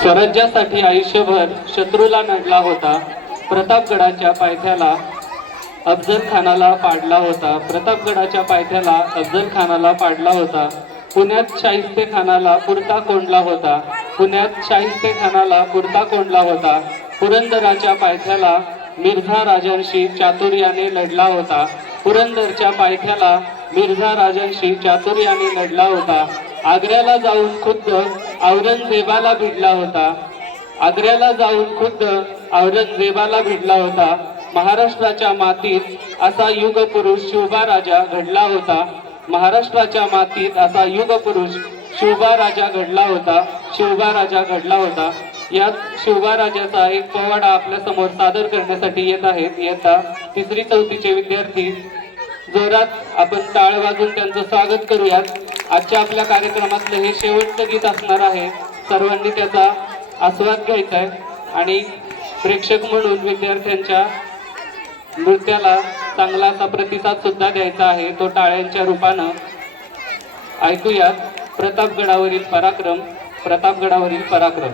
स्वराज्यासाठी आयुष्यभर शत्रूला नडला होता. प्रतापगडाच्या पायथ्याला अफजल खानाला पाडला होता. प्रतापगडाच्या पायथ्याला अफजल खानाला पाडला होता. पुण्यात शाहिस्ते खानाला पुरता कोंडला होता. पुण्यात शाहिस्ते खानाला पुरता कोंडला होता. पुरंदराच्या पायथ्याला मिर्झा राजांशी चातुर्याने लढला होता. पुरंदरच्या पायथ्याला मिर्झा राजांशी चातुर्याने लढला होता. आग्र्याला जाऊन खुद्द औरंगजेबाला भिडला होता. आग्र्याला जाऊन खुद्द औरंगजेबाला भिडला होता. महाराष्ट्राच्या मातीत असा युगपुरुष शिवबा राजा घडला होता. महाराष्ट्राच्या मातीत असा युगपुरुष शिवबा राजा घडला होता. शिवबा राजा घडला होता. यात शिवबा राजाचा एक पोवाडा आपल्या समोर सादर करण्यासाठी येत आहेत. इयत्ता 3री 4थीचे विद्यार्थी जोरात आपण टाळ वाजवून त्यांचं स्वागत करूयात. आजच्या आपल्या कार्यक्रमातलं हे शेवटचं गीत असणार आहे. सर्वांनी त्याचा आस्वाद घ्यायचा आहे आणि प्रेक्षक म्हणून विद्यार्थ्यांच्या नृत्याला चांगला असा प्रतिसाद सुद्धा द्यायचा आहे. तो टाळ्यांच्या रूपानं ऐकूयात. प्रतापगडावरील पराक्रम, प्रतापगडावरील पराक्रम.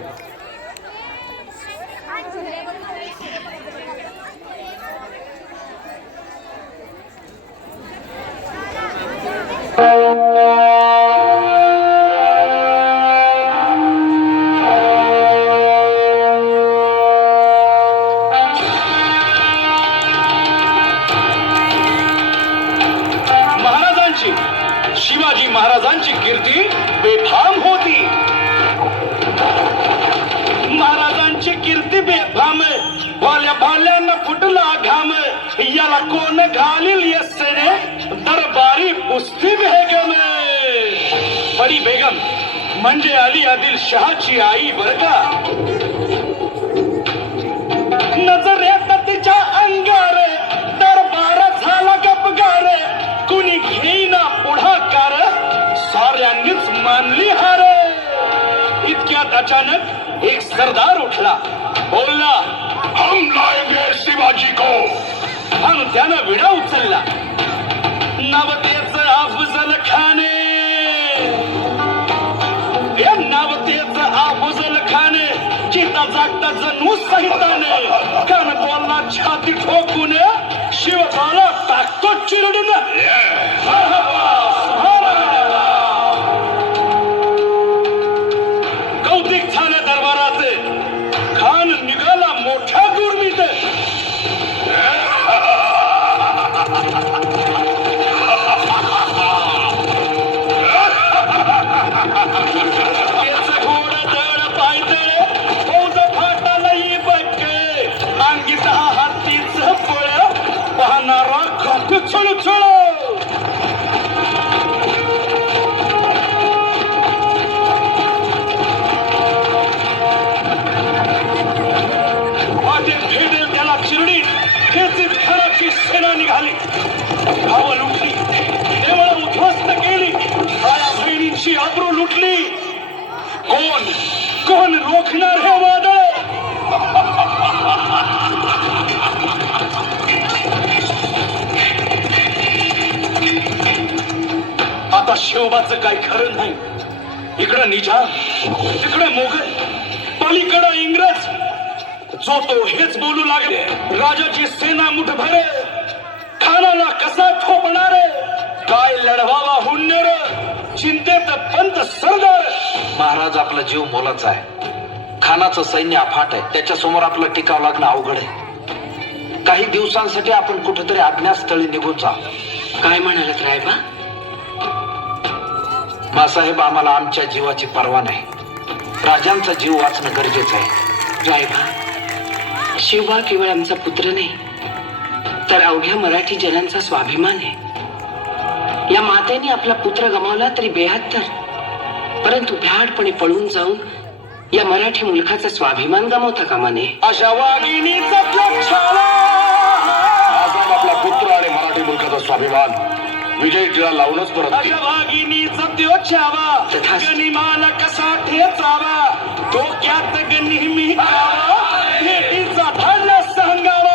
शिवाजी महाराजांची कीर्ती बेफाम होती. महाराजांची कीर्ती बेफाम, भोल्या भोल्यांना फुटला घाम. याला कोण घालील येसने, दरबारी पुस्ती बेगम. बडी बेगम म्हणजे अली आदिल शहाची आई बर का. नजरेत तिच्या अंगार दरबार झाला गपगार. कुणी घेईना पुढाकार, साऱ्यांनीच मानली हार. इतक्यात अचानक एक सरदार उठला, बोलला, हम लाएंगे शिवाजी को. आणि त्यानं विडा उचलला. नवतेच अफजल खाने, या नवतेच अफजल खाने. चिता जागता जणू सहिताने, कान बोलला छाती ठोकून. शिवबाला टाकतो चिरडून. कौतिक झालं दरबाराचे. खान निघाला मोठ्या दुर्मीत. घोड दळ पायदळ फौज फाटालाही बक्के. अंगीत हातीच फळ, पाहणारा खप छळछळ. भेटेल त्याला चिरडीत खेचीत खराची सेना निघाली. भाव लुटली, देवळं उद्ध्वस्त केली, आया बहिणींची आबरू लुटली. कोण कोण रोखणार हे वादळ. आता शिवबाचं काही खरं नाही. इकडं निजाम, तिकडे मोगल, पलीकडं इंग्रज. जो तो हेच बोलू लागले, राजाची सेना मुठभर. खानाला कसा ठोपणार, काय लढवावा हुन्नर. चिंतेत पंत सरदार. महाराज आपला जीव मोलाचा आहे. खानाचं सैन्य अफाट आहे. त्याच्या समोर आपलं टिकाव लागणं अवघड आहे. काही दिवसांसाठी आपण कुठेतरी अज्ञातस्थळी निघून जा. काय म्हणालात रायबा? मासाहेब, आम्हाला आमच्या जीवाची पर्वा नाही. राजांचा जीव वाचणं गरजेचं आहे. रायबा, शिवबा केवळ आमचा पुत्र नाही, तर अवघ्या मराठी जनांचा स्वाभिमान आहे. या मातेने आपला पुत्र गमावला तरी 72, परंतु भ्याडपणे पळून जाऊन या मराठी मुलखाचा स्वाभिमान गमावता कामा नये. अशा वाघिणीचा आपला पुत्र आणि मराठी मुलखाचा स्वाभिमान विजय टिळा लावूनच परत. अशा वाघिणीचा त्यो छावा, गनिमाला कसा ठेचावा. डोक्यात नेहमी गावा, भेटीचा धाडला सांगावा.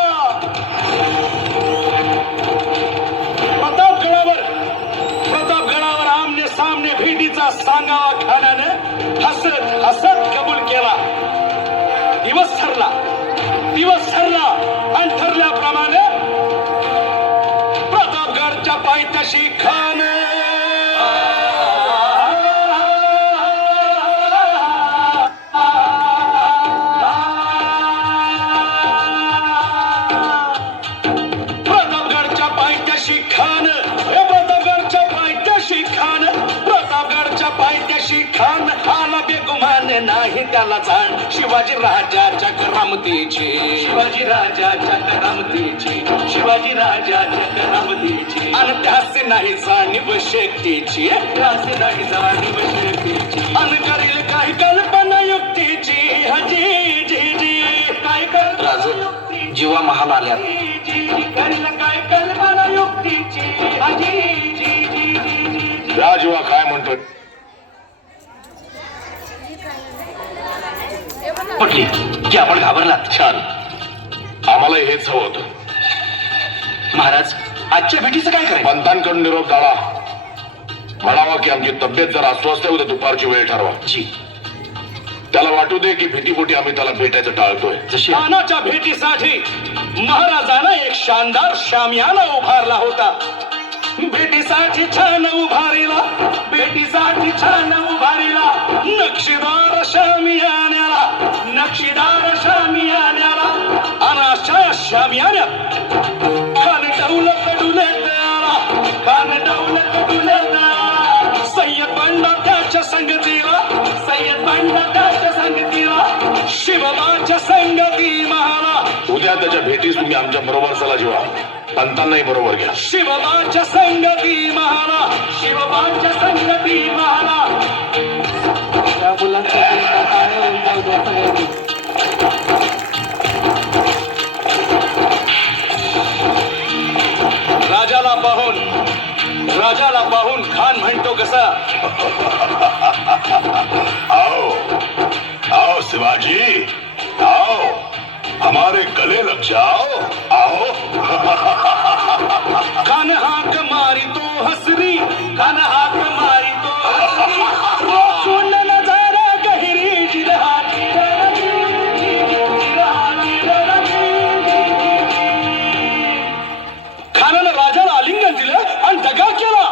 प्रतापगडावर आमने सामने भेटीचा सांगावा. खानाने हसत हसत कबूल केला. पायथ्याशी खान प्रतापगडच्या पायथ्याशी खान प्रतापगडच्या पायथ्याशी खान प्रतापगडच्या पायथ्याशी खान आला बेगुमान नाही त्याला जाण शिवाजी राजाच्या करामतीची शिवाजी राजाच्या करामतीची शिवाजी राजाच्या करामतीची आणि त्याचे नाही जाणीव शक्तीची त्याचे नाही जाणीव शक्तीची आणि करील काही कल्पना युक्तीची हजी जी जी काय कर राज जीवा महाल आल्यात करील काय कल्पना युक्तीची हजी जी जी जी या जीवा काय म्हणतोय पटली की आपण घाबरलात. छान आम्हाला हेच हवं होतं. महाराज आजच्या भेटीचं काय करायचं? पंतांकडून निरोप दाळा म्हणावा की आमची तब्येत जर अस्वस्थ आहे उद्या दुपारची वेळ ठरवा. जी त्याला वाटू दे की भीतीपोटी आम्ही त्याला भेटायचं टाळतोय. जशी खानाच्या भेटीसाठी महाराजानं एक शानदार शामियाना उभारला होता. भेटीसाठी छान उभारीला भेटीसाठी छान उभारीला नक्षीदार शामियान्याला नक्षीदार शामियान्याला आणि अशा शामियान्यात खान दौलत डुलेला खान दौलत डुलेला सय्यद बंडा त्याच्या संगतीला सय्यद बंडा त्याच्या संगतीला शिवबाच्या संगती महाला उद्या त्याच्या भेटीस तुम्ही आमच्या बरोबर चला जीवा. पंतांनाही बरोबर घ्या. शिवबाच्या संगती महाला शिवबाच्या संगती महाला त्या मुलांचा चिंता काय होईल जाऊ द्या सगळ्यांनी. राजाला पाहून खान म्हणतो कसा आओ आओ शिवाजी आओ हमारे गले लग जाओ आओ. खान हाक मारी तो हसरी खान हाक मारी तो हसरी सुन नजारा गहरी जिरहाती खानानं राजाला आलिंगन दिलं आणि दगा केला.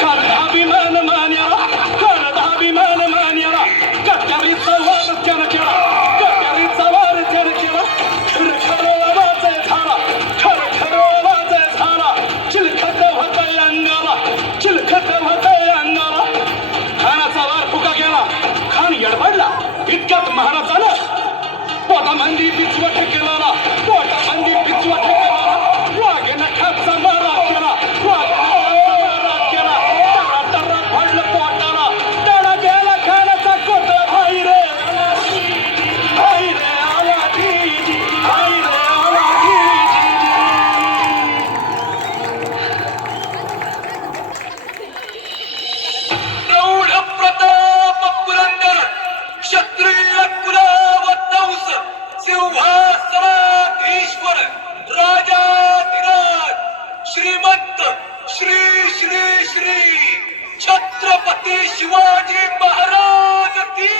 खानदाभिमान मान्याला खानदाभिमान मान्याला कट्यारीचा वार त्यानं केला कट्यारीचा वार त्यानं केला. खर आवाज झाला खर आवाज झाला चिलखत होतय अंगाला चिलखत होतय अंगाला. खानाचा वार फुका गेला. खान यडबडला. इतक्यात महाराजानं पोटामंदी पिचवट केला पोटामंदी पिचवट केला वाघेन खाचा मारा केला मारा केला तरा पडलं पोटाला तडा गेला खानाचा कोटा भाई रे आला दीजी भाई रे आला दीजी. प्रौढ प्रताप पुरंदर क्षत्रिय कुलावतंस सिंहासनाधीश्वर राजाधिराज श्रीमंत श्री श्री श्री छत्रपती शिवाजी महाराज की